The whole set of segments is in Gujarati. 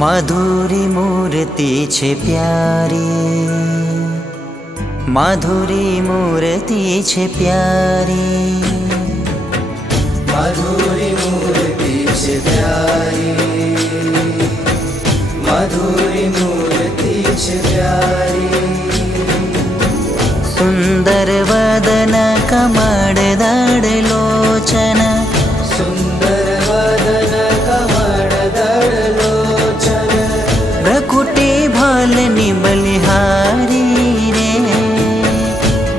माधुरी मूर्ति छे प्यारी, माधुरी मूर्ति छे प्यारी, माधुरी मूर्ति छे प्यारी, माधुरी मूर्ति छे प्यारी। सुंदर वदन कमल दड़ लोचन, सुंदर वदन कमल दड़ लोचन। भ्रकुटी भालनी बलिहारी रे,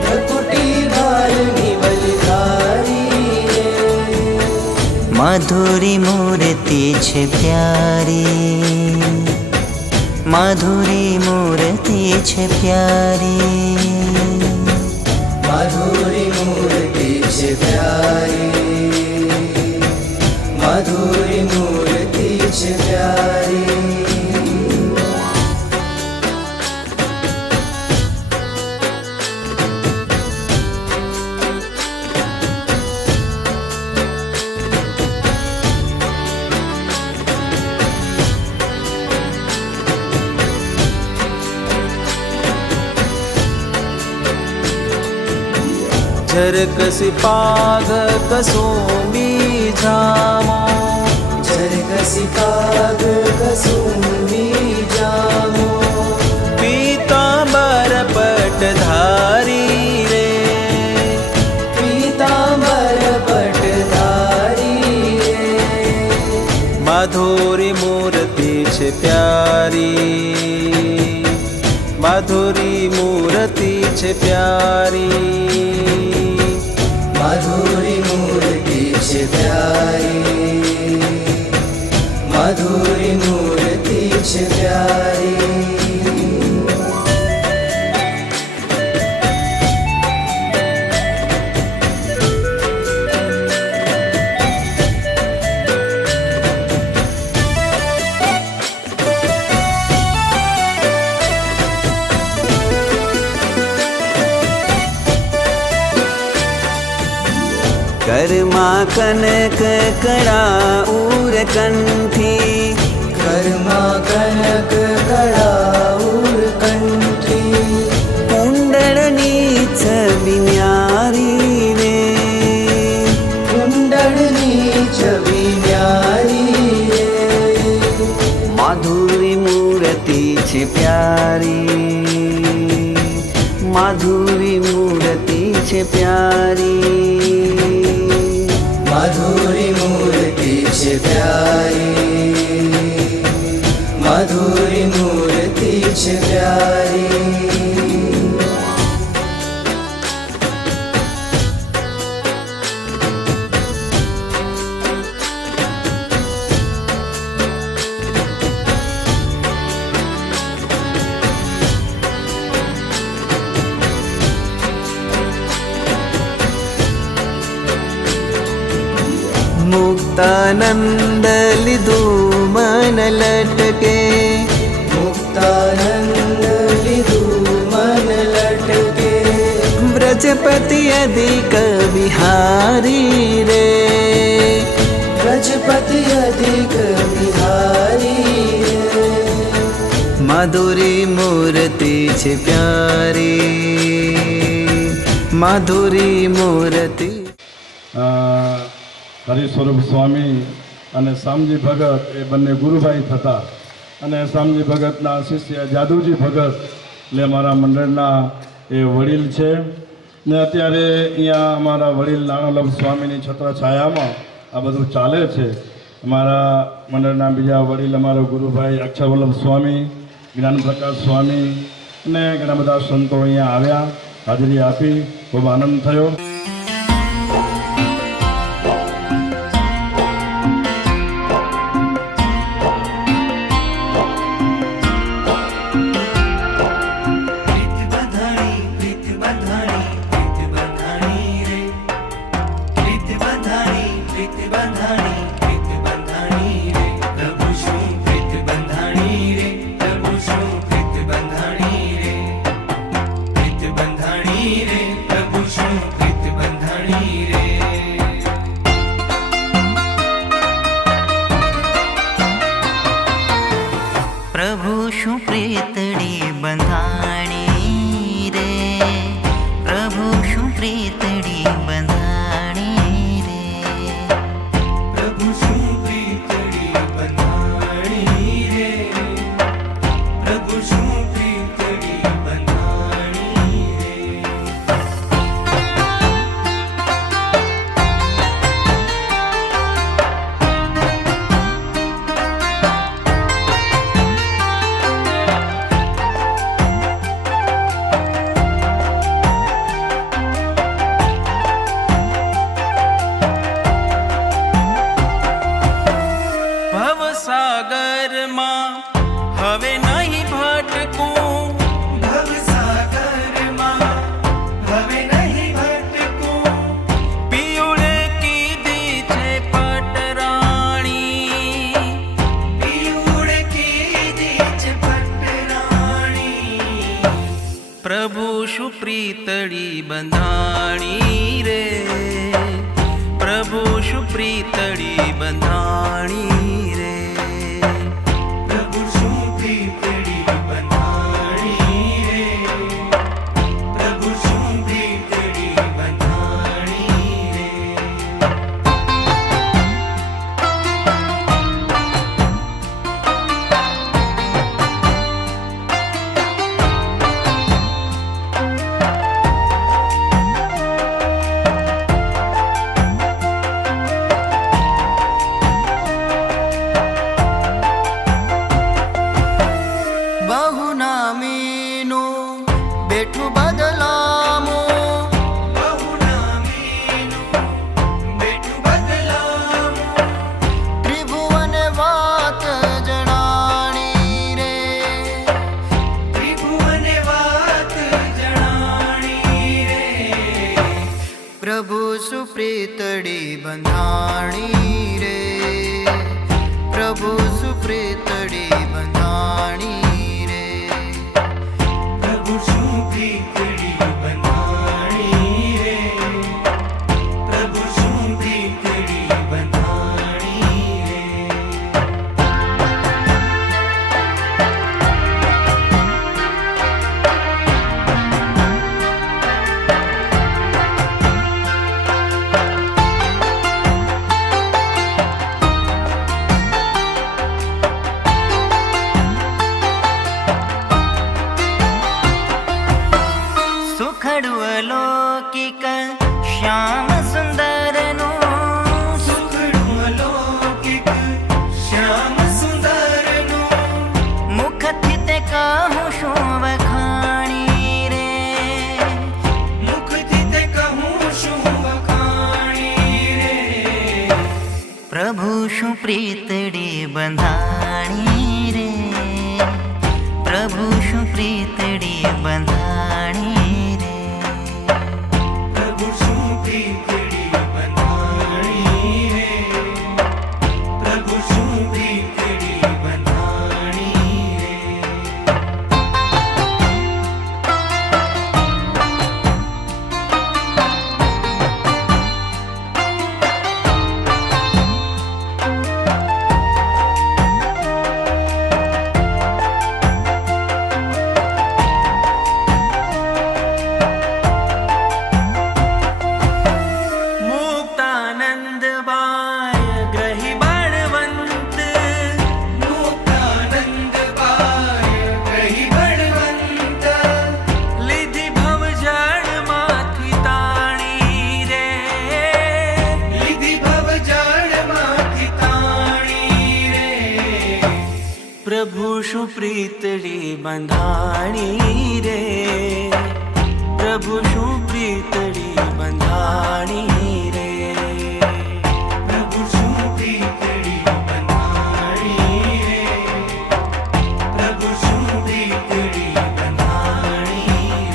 भ्रकुटी भालनी बलिहारी रे। माधुरी मूर्ति छे प्यारी, माधुरी मूर्ति छे प्यारी, माधुरी मूर्ति छे प्यारी, माधुरी मूर्ति छे प्यारी। झरकसी पाग कसुमी जामो, झरकसी पाग कसुमी जामो। पीतांबर पटधारी रे, पीतांबर पटधारी रे। माधुरी मूर्ति छे प्यारी, माधुरी मूर्ति छे प्यारी, माधुरी मूर्ति छे प्यारी, माधुरी मूर्ति छे प्यारी। कर्मा कनक कड़ा उर कंठी, कर्मा कनक कड़ा उर कंठी। कुंडलनी छवि न्यारी रे, कुंडलनी छवि न्यारी रे। माधुरी मूर्ति छे प्यारी, माधुरी मूर्ति छे प्यारी, माधुरी मूर्ति छे प्यारी, माधुरी मूर्ति छे प्यारी। मुक्तानंद लिधु मन लटके, मुक्तानंद लिधु मन लटके। ब्रजपति अधिक बिहारी रे, ब्रजपति अधिक बिहारी रे। माधुरी मूर्ति छे प्यारी, माधुरी मूर्ति। હરિસ્વરૂપ સ્વામી અને શામજી ભગત એ બંને ગુરુભાઈ થતા અને શામજી ભગતના શિષ્ય જાદુજી ભગત એટલે અમારા મંડળના એ વડીલ છે ને અત્યારે અહીંયા અમારા વડીલ નાણાવલ્લભ સ્વામીની છત્રછાયામાં આ બધું ચાલે છે. અમારા મંડળના બીજા વડીલ અમારો ગુરુભાઈ અક્ષરવલ્લભ સ્વામી, જ્ઞાનપ્રકાશ સ્વામી અને ઘણા બધા સંતો અહીંયા આવ્યા, હાજરી આપી, ખૂબ આનંદ થયો. બંધાણી રે પ્રભુ શું પ્રીતડી બંધાણી રે પ્રભુ શું પ્રીતડી બંધાણી રે પ્રભુ શું પ્રીતડી બંધાણી રે બહુનામીનું બેઠું બદલામો ત્રિભુવને વાત જણાણી રે ત્રિભુવને વાત જણાણી રે પ્રભુ સુપ્રીતડી બંધાણી રે પ્રભુ સુપ્રીતડી બંધાણી રે પ્રભુ શું પ્રીતડી બંધાણી રે પ્રભુ શું પ્રીતડી બંધાણી રે સુખડું અલૌકિક શ્યામ સુંદરનું સુખડું અલૌકિક શ્યામ સુંદરનું મુખથી તે કહું શું વખાણી રે મુખથી તે કહું શું વખાણી રે પ્રભુ શું પ્રીતડી બંધાણી રે પ્રભુ શું પ્રીતડી બંધાણી રે પ્રભુ શું પ્રીતડી બંધાણી રે પ્રભુ શું પ્રીતડી બંધાણી રે મુક્તાનંદ બાય ગ્રહી બળવંત મુક્તાનંદ બાય કહી બળવંત લીધી ભવજળ માંથી તાણી રે લીધી ભવજળમાંથી તાણી રે પ્રભુ શું પ્રીતડી બંધાણી રે પ્રભુ શું પ્રીતડી બંધાણી રે પ્રભુ શું પ્રીતડી બંધાણી રે પ્રભુ શું પ્રીતડી બંધાણી રે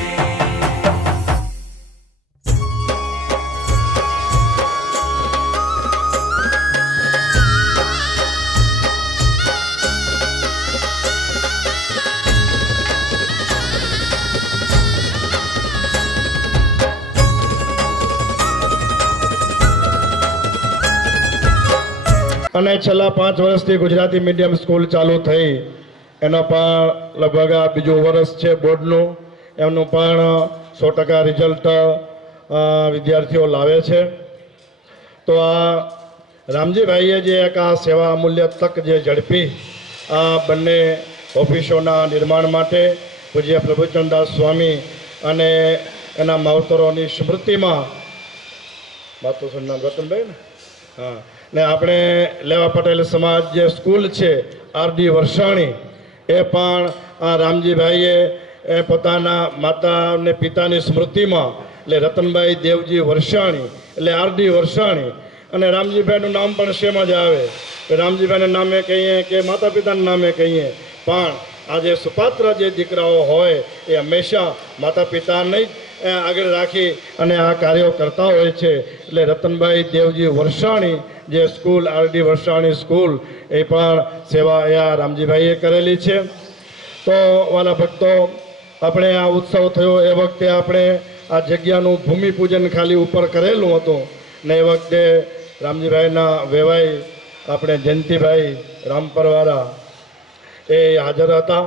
અને છેલ્લા 5 વર્ષથી ગુજરાતી મીડિયમ સ્કૂલ ચાલુ થઈ એનો પણ લગભગ આ બીજું વર્ષ છે બોર્ડનું એમનું પણ 100% રિઝલ્ટ વિદ્યાર્થીઓ લાવે છે તો આ રામજીભાઈએ જે એક આ સેવા અમૂલ્ય તક જે ઝડપી આ બંને ઓફિસોના નિર્માણ માટે પૂજ્ય પ્રભુચંદાસ સ્વામી અને એના માવતરોની સ્મૃતિમાં માતુશ્રીનું નામ રતનભાઈ ને હા ને આપણે લેવા પટેલ સમાજ જે સ્કૂલ છે આરડી વરસાણી એ પણ આ રામજીભાઈએ એ પોતાના માતા અને પિતાની સ્મૃતિમાં એટલે રતનભાઈ દેવજી વરસાણી એટલે આરડી વરસાણી અને રામજીભાઈનું નામ પણ સેમ જ આવે રામજીભાઈના નામે કહીએ કે માતા પિતાના નામે કહીએ પણ આ જે સુપાત્ર જે દીકરાઓ હોય એ હંમેશા માતા પિતાને જ આગળ રાખી અને આ કાર્યો કરતા હોય છે એટલે રતનભાઈ દેવજી વરસાણી જે સ્કૂલ આરડી વરસાણી સ્કૂલ એ પણ સેવા આ રામજીભાઈએ કરેલી છે તો વાલા ભક્તો આપણે આ ઉત્સવ થયો એ વખતે આપણે આ જગ્યાનું ભૂમિપૂજન ખાલી ઉપર કરેલું હતું ને એ વખતે રામજીભાઈના વેવાઈ આપણે જયંતિભાઈ રામપરવાળા એ હાજર હતા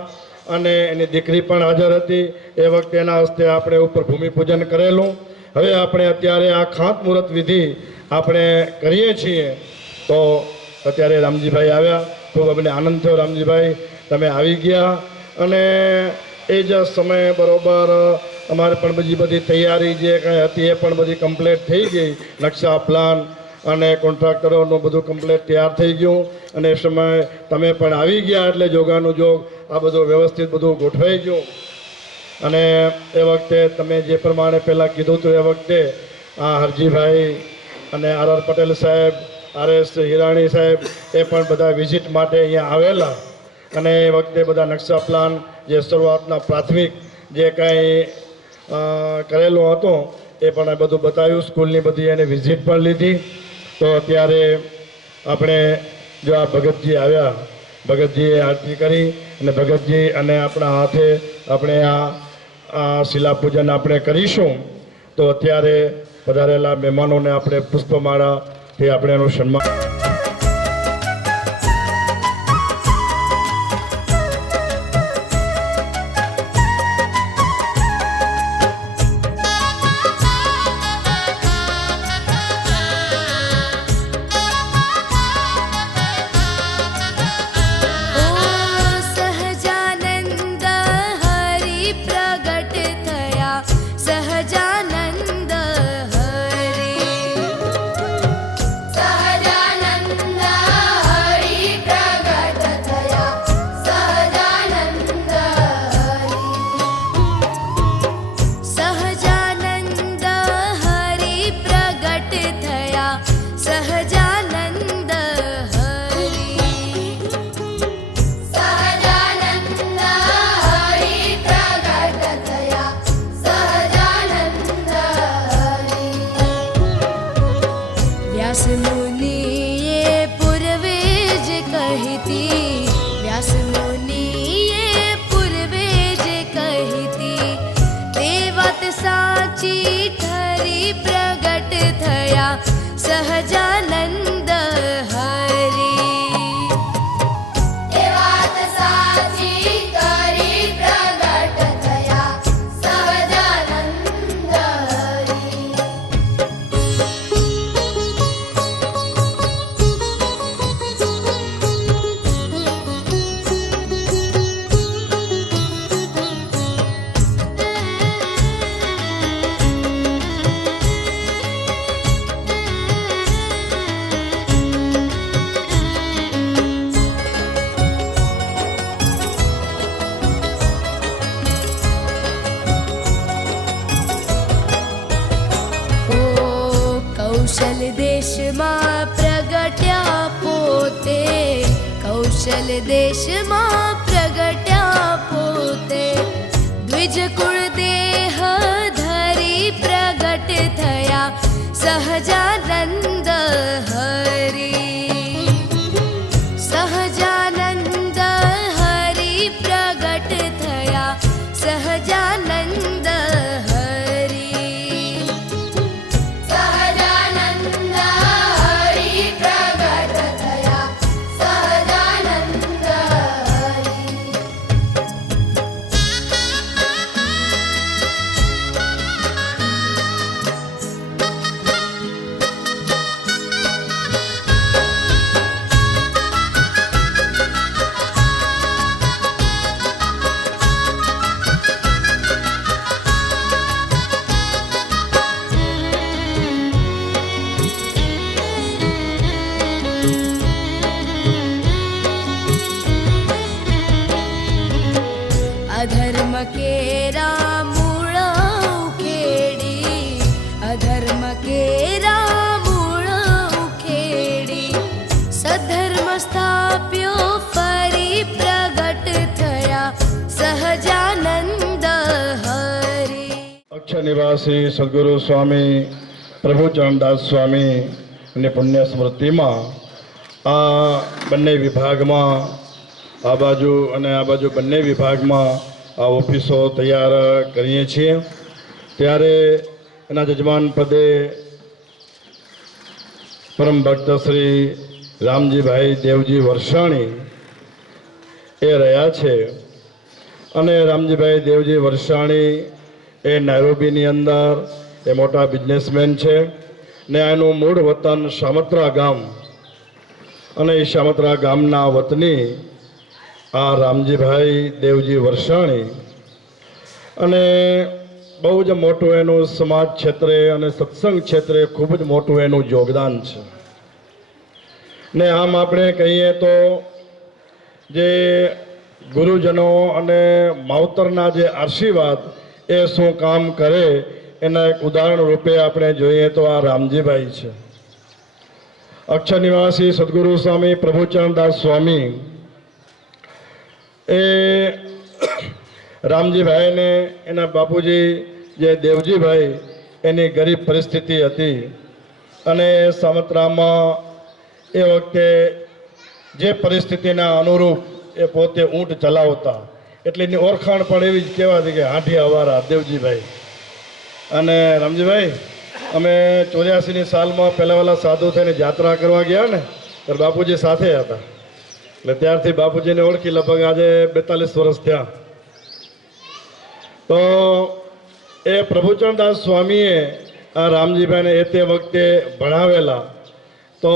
અને એની દીકરી પણ હાજર હતી. એ વખતે એના હસ્તે આપણે ઉપર ભૂમિપૂજન કરેલું. હવે આપણે અત્યારે આ ખાતમુહૂર્ત વિધિ આપણે કરીએ છીએ. તો અત્યારે રામજીભાઈ આવ્યા. ખૂબ અમને આનંદ થયો રામજીભાઈ તમે આવી ગયા. અને એ જ સમયે બરોબર અમારે પણ બધી તૈયારી જે કંઈ હતી એ પણ બધી કમ્પ્લીટ થઈ ગઈ. નકશા પ્લાન અને કોન્ટ્રાક્ટરોનું બધું કમ્પ્લીટ તૈયાર થઈ ગયું. અને એ સમયે તમે પણ આવી ગયા એટલે જોગાનું જોગ આ બધું વ્યવસ્થિત બધું ગોઠવાઈ ગયું. અને એ વખતે તમે જે પ્રમાણે પહેલાં કીધું હતું એ વખતે આ હરજીભાઈ અને આર પટેલ સાહેબ, RS હિરાણી સાહેબ એ પણ બધા વિઝિટ માટે અહીંયા આવેલા. અને એ વખતે બધા નકશા પ્લાન જે શરૂઆતના પ્રાથમિક જે કાંઈ કરેલું હતું એ પણ આ બધું બતાવ્યું. સ્કૂલની બધી એને વિઝિટ પણ લીધી. તો અત્યારે આપણે જો આ ભગતજી આવ્યા, ભગતજીએ આરતી કરી અને ભગતજી અને આપણા હાથે આપણે આ શિલાપૂજન આપણે કરીશું. તો અત્યારે પધારેલા મહેમાનોને આપણે પુષ્પમાળાથી આપણે એનું સન્માન સહજાનંદ હરી એ વાત સાચી કરી પ્રગટ થયા સહજાનંદ હરી. કૌશલ દેશમાં પ્રગટ્યા પોતે, કૌશલ દેશમાં પ્રગટ્યા પોતે, દ્વિજ કુળ દેહ ધરી પ્રગટ થયા સહજાનંદ હરી. સહજાનંદ હરી પ્રગટ થયા સહજાનંદ હરી. સહજાનંદ હરી પ્રગટ થયા સહજાનંદ હરી. અધર્મ કેરા મૂળ ઉખેડી, અધર્મ કેરા મૂળ ઉખેડી, સધર્મ સ્થાપ્યો ફરી પ્રગટ થયા સહજાનંદ હરી. અક્ષર નિવાસી સદગુરુ સ્વામી પ્રભુચરણદાસ સ્વામી ની પુણ્ય સ્મૃતિમાં આ બંને વિભાગમાં આ બાજુ અને આ બાજુ બંને વિભાગમાં આ ઓફિસો તૈયાર કરીએ છીએ. ત્યારે એના જજમાન પદે પરમ ભક્ત શ્રી રામજીભાઈ દેવજી વરસાણી એ રહ્યા છે. અને રામજીભાઈ દેવજી વરસાણી એ નાયરોબીની અંદર એ મોટા બિઝનેસમેન છે ને એનું મૂળ વતન શામત્રા ગામ, અને એ શામત્રા ગામના વતની આ રામજીભાઈ દેવજી વરસાણી. અને બહુ જ મોટું એનું સમાજ ક્ષેત્રે અને સત્સંગ ક્ષેત્રે ખૂબ જ મોટું એનું યોગદાન છે. ને આમ આપણે કહીએ તો જે ગુરુજનો અને માવતરના જે આશીર્વાદ એ શું કામ કરે એના એક ઉદાહરણ રૂપે આપણે જોઈએ તો આ રામજીભાઈ છે. અક્ષર નિવાસી સદગુરુ સ્વામી પ્રભુચરણદાસ સ્વામી એ રામજીભાઈને એના બાપુજી જે દેવજીભાઈ એની ગરીબ પરિસ્થિતિ હતી, અને સામત્રામાં એ વખતે જે પરિસ્થિતિના અનુરૂપ એ પોતે ઊંટ ચલાવતા, એટલે એની ઓળખાણ પણ એવી જ કહેવાતી કે હાંઠિયા વાળા દેવજીભાઈ. અને રામજીભાઈ, અમે 84ની સાલમાં પહેલાં સાધુ થઈને યાત્રા કરવા ગયા ને ત્યારે બાપુજી સાથે હતા, એટલે ત્યારથી બાપુજીને ઓળખી લગભગ આજે 42 વર્ષ થયા. તો એ પ્રભુચરણદાસ સ્વામીએ આ રામજીભાઈને એ તે વખતે ભણાવેલા. તો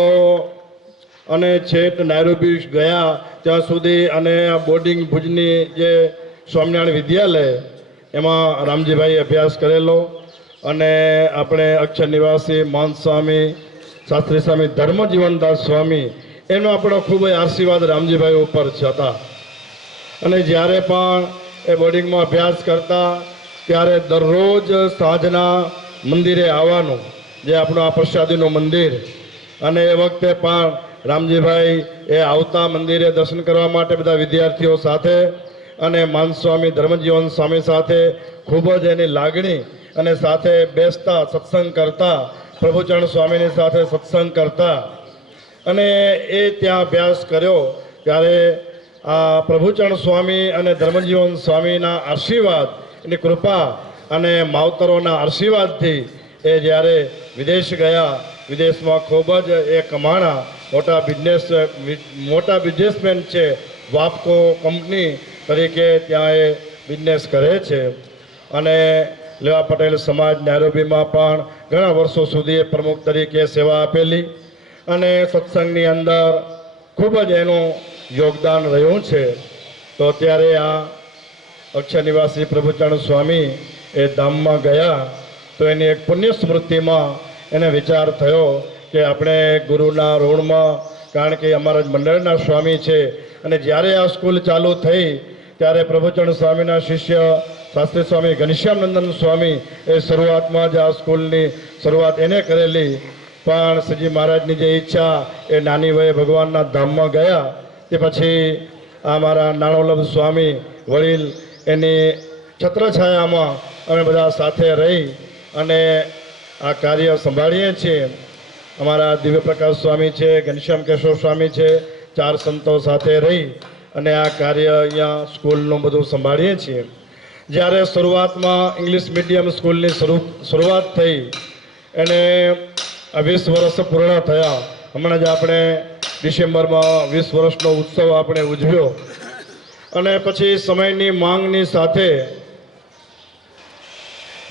અને છેક નાયરોબી ગયા ત્યાં સુધી, અને આ બોર્ડિંગ ભુજની જે સ્વામિનારાયણ વિદ્યાલય એમાં રામજીભાઈ અભ્યાસ કરેલો. અને આપણે અક્ષર નિવાસી મહંત સ્વામી શાસ્ત્રી સ્વામી ધર્મજીવનદાસ સ્વામી એનો આપણો ખૂબ જ આશીર્વાદ રામજીભાઈ ઉપર હતા. અને જ્યારે પણ એ બોર્ડિંગમાં અભ્યાસ કરતા ત્યારે દરરોજ સાંજના મંદિરે આવવાનું, જે આપણું આ પ્રસાદીનું મંદિર. અને એ વખતે પણ રામજીભાઈ એ આવતા મંદિરે દર્શન કરવા માટે બધા વિદ્યાર્થીઓ સાથે, અને મહંત સ્વામી ધર્મજીવન સ્વામી સાથે ખૂબ જ એની લાગણી, અને સાથે બેસતા સત્સંગ કરતા, પ્રભુચરણ સ્વામીની સાથે સત્સંગ કરતા. અને એ ત્યાં અભ્યાસ કર્યો ત્યારે આ પ્રભુચરણ સ્વામી અને ધર્મજીવન સ્વામીના આશીર્વાદ, એની કૃપા અને માવતરોના આશીર્વાદથી એ જ્યારે વિદેશ ગયા, વિદેશમાં ખૂબ જ એ કમાણા, મોટા બિઝનેસમેન છે. વાપકો કંપની તરીકે ત્યાં એ બિઝનેસ કરે છે. અને લેવા પટેલ સમાજ નાયરોબીમાં પણ ઘણા વર્ષો સુધી એ પ્રમુખ તરીકે સેવા આપેલી, અને સત્સંગની અંદર ખૂબ જ એનું યોગદાન રહ્યું છે. તો ત્યારે આ અક્ષર નિવાસી પ્રભુચરણ સ્વામી એ ધામમાં ગયા તો એની એક પુણ્ય સ્મૃતિમાં એને વિચાર થયો કે આપણે ગુરુના ઋણમાં, કારણ કે અમારા જ મંડળના સ્વામી છે. અને જ્યારે આ સ્કૂલ ચાલુ થઈ ત્યારે પ્રભુચરણ સ્વામીના શિષ્ય શાસ્ત્રી સ્વામી ઘનશ્યામનંદન સ્વામી એ શરૂઆતમાં જ આ સ્કૂલની શરૂઆત એને કરેલી. પણ શ્રીજી મહારાજની જે ઈચ્છા, એ નાની વયે ભગવાનના ધામમાં ગયા તે પછી આ મારા નાણોલભ સ્વામી વડીલ એની છત્રછાયામાં અમે બધા સાથે રહી અને આ કાર્ય સંભાળીએ છીએ. અમારા દિવ્યપ્રકાશ સ્વામી છે, ઘનશ્યામ કેશવ સ્વામી છે, 4 સંતો સાથે રહી અને આ કાર્ય અહીંયા સ્કૂલનું બધું સંભાળીએ છીએ. જ્યારે શરૂઆતમાં ઇંગ્લિશ મીડિયમ સ્કૂલની શરૂઆત થઈ એને 20 વર્ષ પૂર્ણ થયા. હમણાં જ આપણે ડિસેમ્બરમાં 20 વર્ષનો ઉત્સવ આપણે ઉજવ્યો. અને પછી સમયની માંગની સાથે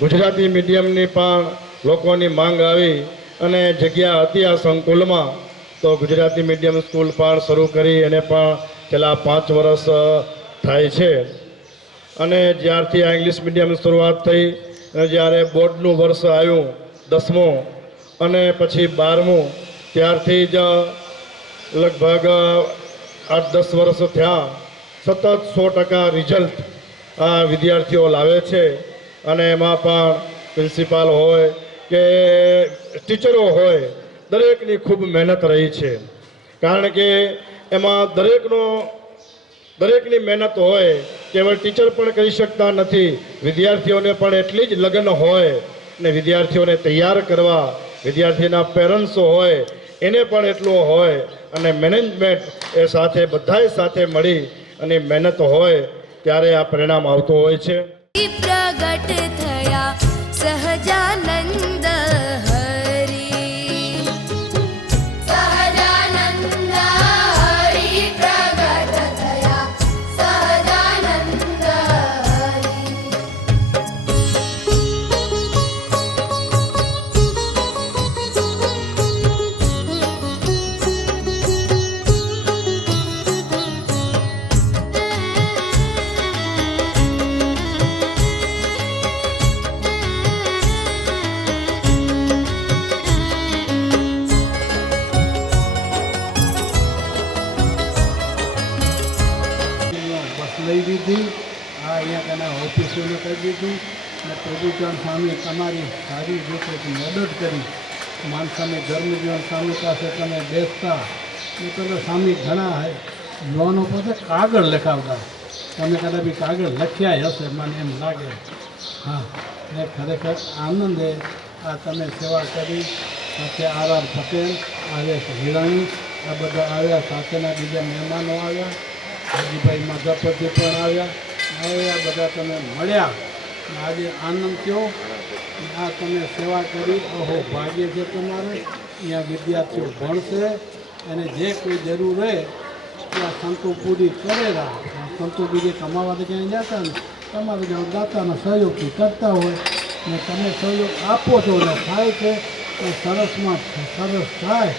ગુજરાતી મીડિયમની પણ લોકોની માંગ આવી અને જગ્યા હતી આ સંકુલમાં, તો ગુજરાતી મીડિયમ સ્કૂલ પણ શરૂ કરી એને પણ છેલ્લા 5 વર્ષ થાય છે. અને જ્યારથી આ ઇંગ્લિશ મીડિયમ શરૂઆત થઈ અને જ્યારે બોર્ડનું વર્ષ આવ્યું 10મું અને પછી 12મું, ત્યારથી જ લગભગ 8-10 વર્ષ થયા. સતત 100% રિઝલ્ટ આ વિદ્યાર્થીઓ લાવે છે. અને એમાં પણ પ્રિન્સિપાલ હોય કે ટીચરો હોય, દરેકની ખૂબ મહેનત રહી છે. કારણ કે એમાં દરેકની મહેનત હોય. કેવળ ટીચર પણ કરી શકતા નથી, વિદ્યાર્થીઓને પણ એટલી જ લગન હોય ને વિદ્યાર્થીઓને તૈયાર કરવા વિદ્યાર્થીના પેરેન્ટ્સો હોય એને પણ એટલું હોય. અને મેનેજમેન્ટ એ સાથે બધાય સાથે મળી અને મહેનત હોય ત્યારે આ પરિણામ આવતું હોય છે. પ્રગટ થયા સહજાનંદ હરી સહજાનંદ હરી પ્રગટ થયા સહજાનંદ હરી બસ લઈ દીધી આ અહીંયા કના ઓફિસોને કરી દીધું અને પ્રભુચરણ સ્વામી તમારી સારી રીતે મદદ કરી માનસામી ધર્મજીવન સ્વામી પાસે તમે બેસતા ને પેલો સ્વામી ઘણા યુવાનો પાસે કાગળ લખાવતા તમે કદાચ બી કાગળ લખ્યા હશે મને એમ લાગે હા ને ખરેખર આનંદે આ તમે સેવા કરી સાથે આર પટેલ આવેશ હિરાણી આ બધા આવ્યા સાથેના બીજા મહેમાનો આવ્યા હાજીભાઈ માધાપરથી પણ આવ્યા આ બધા તમે મળ્યા અને આજે આનંદ થયો આ તમે સેવા કરી ઓહો ભાગ્ય છે તમારે અહીંયા વિદ્યાર્થીઓ ભણશે અને જે કોઈ જરૂર રહે ત્યાં સંતો પૂરી કરેલા સંતો બીજે કમાવા તો ક્યાંય જતા ને તમારે જો દાતાનો સહયોગથી કરતા હોય ને તમે સહયોગ આપો છો ને થાય છે તો સરસમાં સરસ થાય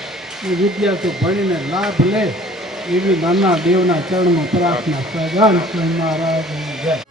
એ વિદ્યાર્થીઓ ભણીને લાભ લે એવી નાના દેવના ચરણમાં પ્રાર્થના સહજાન મહારાજ જય